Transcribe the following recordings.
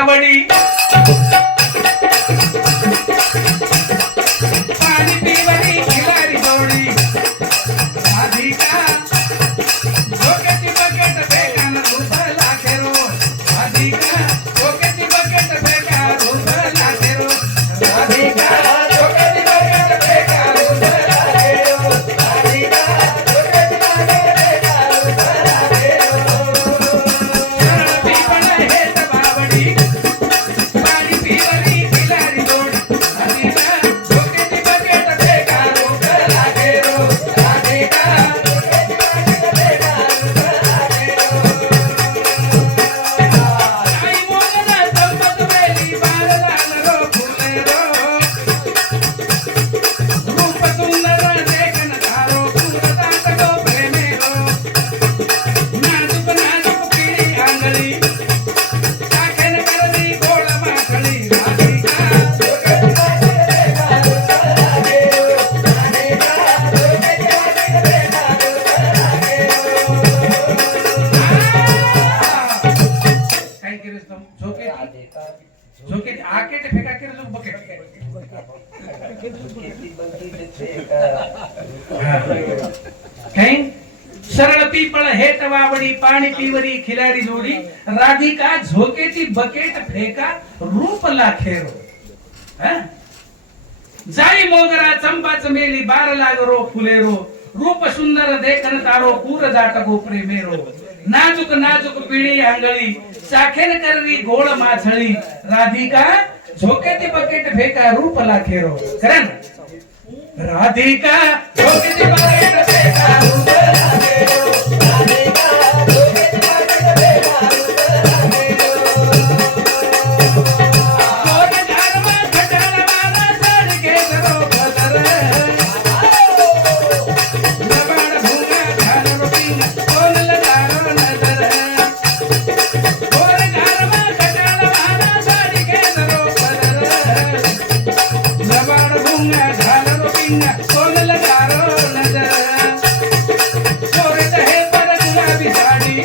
आवडी पाणी पिवरी खिलारी जोडी राधिका डोक्याची बकेट बेकान झोपला खेरो राधिका डोक्याची बकेट बेकार झोपला खेरो राधिका डोक्याची बकेट बेकार झोपला खेरो राधिका डोक्याची बकेट बेकार झोपला खेरो पण हे बावडी पाणी पिवरी खिलारी जोडी राधिका डोक्याची बकेट बेकार झोपला खेरो राधिका आई मोगरा चंपत वेली बाळाला फुलेरो रूप सुंदर देखन धारो पूरतात गो प्रेमेरो नाजुक नाजुक पिळी आंगळी साखेन करदी गोड माखळी राधिका डोक्याची बकेट बेकार झोपला खेरो राधिका डोक्याची बकेट बेकार झोपला खेरो काय केलंस तू झोके झोके आकेट फेका केलं जो बकेट काय सरळ पीपळ हेट वावडी पाणी पिवरी खिलाडी जोडी राधिका झोकेची बकेट फेका रूप लाखेरो हा? जाई मोगरा चंपा चमेली बार लागरो फुलेरो रूप सुंदर देखन तारो पूर जाटगो प्रेमेरो नाजुक नाजुक पिळी आंगळी चाखेन करवी गोळ माछळी राधिका झोकेची बकेट फेका रूप लाखेरो करण राधिका झोकेची बकेट फेका रूप लाखेरो राधिका झोकेची बकेट फेका रूप लाखेरो कोण घरमा खटाळ वाला साडी घेतरो पदर लबाड भुंगा घालरो पिंग कोण लगारो नजर कोण घरमा खटाळ वाला साडी घेतरो पदर लबाड भुंगा घालरो पिंग कोण लगारो नजर सोरत हे पर गुलाबी साडी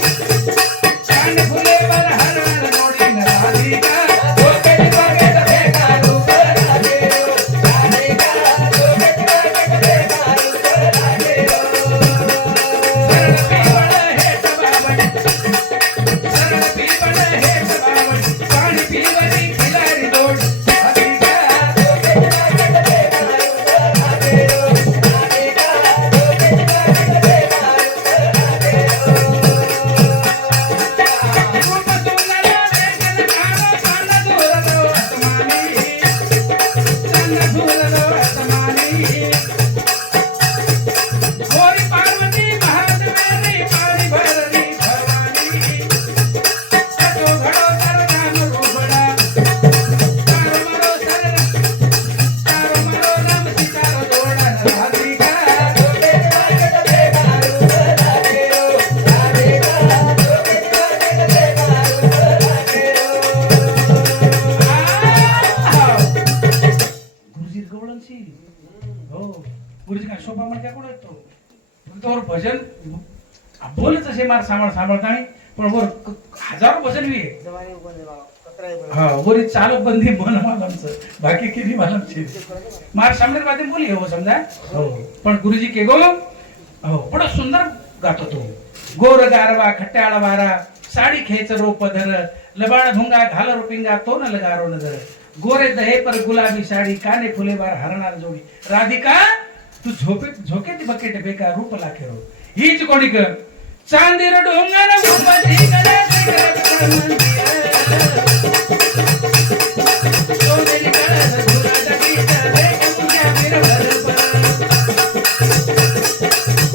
कान फुले वर हरवर जोडी राधिका डोक्याची बकेट बेकार रूप लागेरो राधिका डोक्याची बकेट बेकार रूप लागेरो सरळ पीपळ हेट बावडी सरळ पीपळ हेट बावडी पाणी पिवरी खिलारी जोडी राधिका डोक्याची बकेट बेकार रूप लागेरो राधिका डोक्याची बकेट बेकार रूप लागेरो रूप सुंदर देखन कारो चंद धुरलो आसमानी चंद धुरलो आसमानी गोरी पार्वती महादेवी पाणी भरली भवानी सटो घडो सरदान रोबडा तारो मरो राम सीतारो जोडा राधिका डोक्याची बकेट बेकार रूप लागेरो राधिका डोक्याची बकेट बेकार रूप लागेरो गुरुजी गवळणशी हो गुरुजी काय शोभा म्हणजे कोण येतो तोवर भजन बोलच असे मार सांभाळतानी पण वर हजारो भजन बी आहे हा वरी चालक बंदी मन मालमचं बाकी किती मालमची मार सामने बाते बोली हो समजा हो पण गुरुजी के गो हो बड़ा सुंदर गातो तो गोर गारवा खट्याळ वारा साडी खेचरो पदर लबाड भुंगा घालरो पिंगा तो न लगारो नजर गोरे दहे पर गुलाबी साडी काने फुले बार हरणार जोडी राधिका तू झोकेची बकेट बेकार रूप लाखेरो हीच कोणी क चांदीर डोंगर भूपती कडे सोनेरी कळस धुराचा गीत भेट तुझ्या फिरवर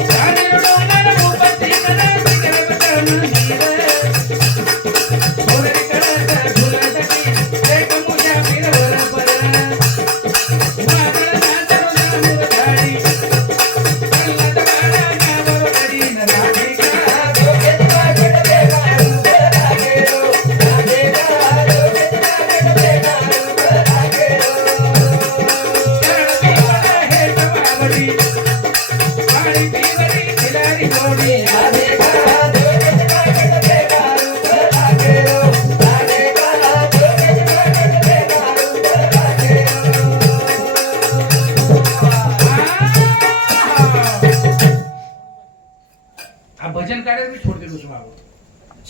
चांदीर डोंगर भूपती कडे सोनेरी कळस धुराचा गीत भेट तुझ्या फिरवर वादळ नाचरो नामूर झाडी कल्लात वाडा गावर करी राधिका डोक्याची बकेट बेकार रूप लागेरो राधिका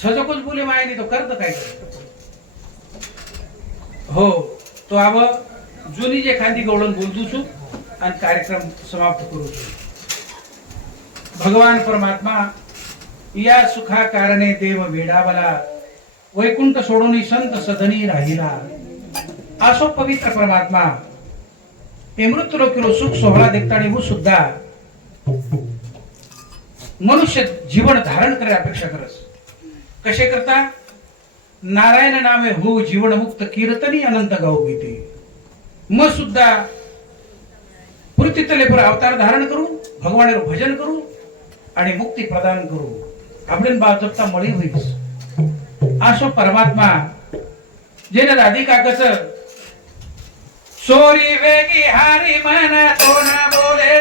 छजकोच बोले मायने तो करत काय करत हो तो आव जुनी जे खांदी गवळण बोलतो छु आणि कार्यक्रम समाप्त करू छु भगवान परमात्मा या सुखा कारणे देव वेडावला वैकुंठ सोडून संत सदनी राहिला असो पवित्र परमात्मा हे मृत्यू लोकीलो सुख सोहळा देखतानी वो सुद्धा मनुष्य जीवन धारण करे अपेक्षा करस कसे करता नारायण नामे हो जीवन मुक्त कीर्तनी अनंत गाऊ गीते मग सुद्धा पृथ्वीतले पर अवतार धारण करू भगवान भजन करू आणि मुक्ती प्रदान करू आपण बाजपता मळी होईस असो परमात्मा जेने राधिका कस सोरी वेगी हारी मन तो ना बोले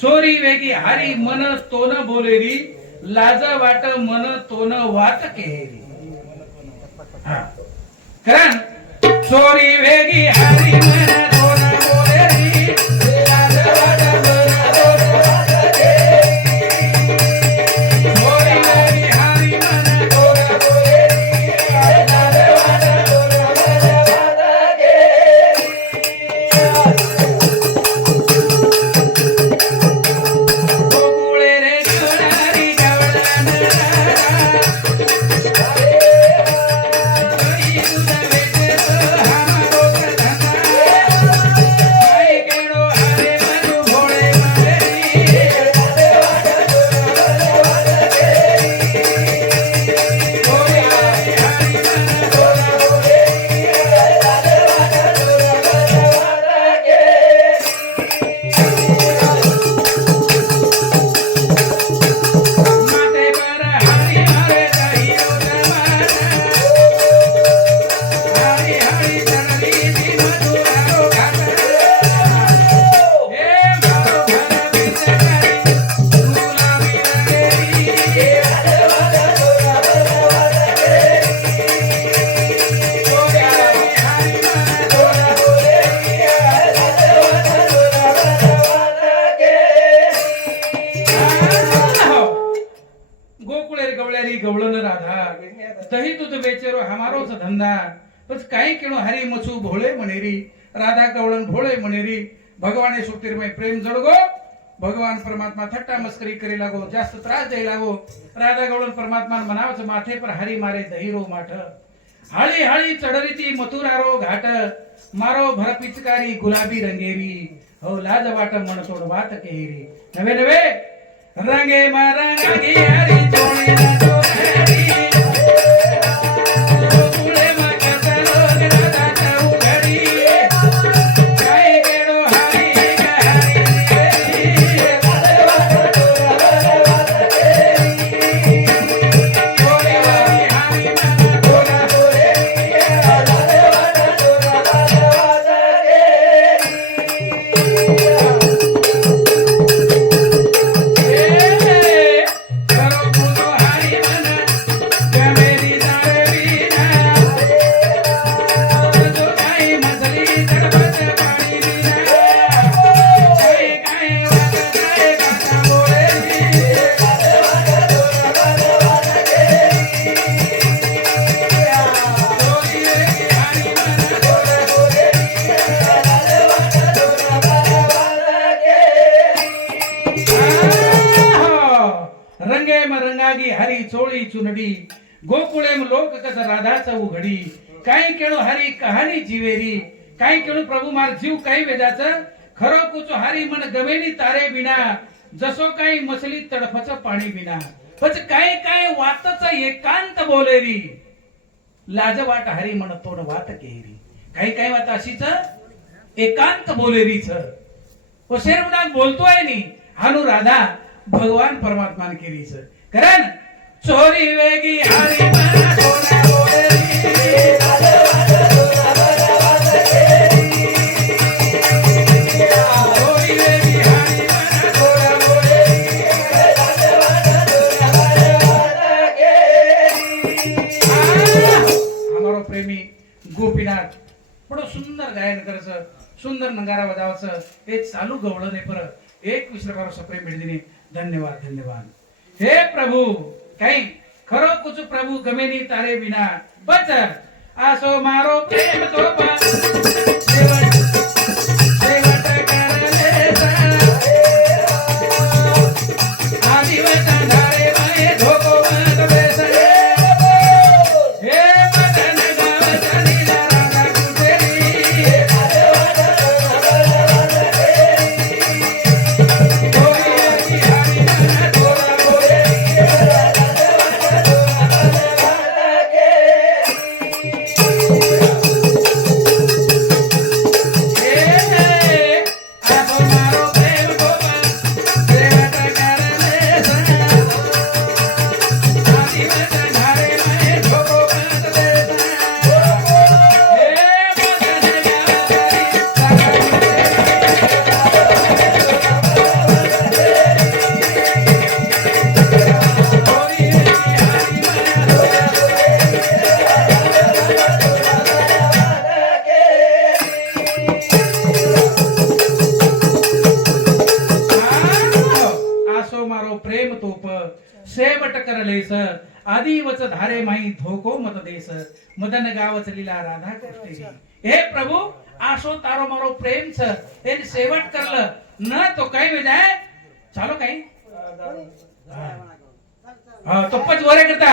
चोरी वेगी हारी मन तोन बोलेरी लाज वाट मन तोन वाट केरी कारण चोरी वेगी हारी मन तोन बोलेरी लाज वाट मन तोन वाट केरी चोरी वेगी हारी मन तोन बोलेरी लाज वाट मन तोन वाट दही दूध बेचेरो हमारोच धंदा बस काही किणो हरी मचू भोळे मनेरी राधा कवळन भोळे मनेरी भगवाने सुतीरमय प्रेम जडगो भगवान परमात्मा थट्टा मस्करी करी लागो जास्त त्रास दे लागो राधा गवळन परमात्मा मनावच माथे पर हरी मारे दहीरो माठ हाळी हाळी चढरीती मथुरारो घाट मारो भर पिचकारी गुलाबी रंगेरी हो लाज वाट मन तोड वात केरी नवे नवे रंगे मारंगी हरी चोळी ना चोळी रंगागी हरी चोळी चुनडी गोकुळेम लोक कस राधाचा उघडी काही केळो हरी कहाणी जीवेरी काही केळो प्रभु मार जीव काही वेदाचा खरो कुचो हरी मन गमेनी तारे बिना जसो काही मछली तडफच पाणी बिना पच काही काही वातच एकांत बोलेरी लाजवाट हरी म्हण तोड वात केरी काही काही वात अशीच एकांत बोलेरीच व शेरमुनाक बोलतोय नी अनुराधा भगवान परमात्मा केरीच कारण चोरी वेगी हरी म्हण तोड बोलेरी प्रेमी गोपीनाथ बड़ो सुंदर गायन करस सुंदर नगारा बजावस हे चालू गवळ रे पर एक विश्रकार प्रेम भेटदिनी धन्यवाद धन्यवाद हे प्रभु काही खरो कुछ प्रभु गमेनी तारे बिना बच आसो मारो प्रेम तो पा शेवट शेवट करले आदिवत धारे माये धोको मत बेस शेवट करलेस आदिवच धारे माई धोको मत देस मदन गावच लीला राधा कृष्ण हे प्रभु आशो तारो मारो प्रेम छ एन शेवट करल न तो कई में जाए चालो कई हाँ तो पच वरे करता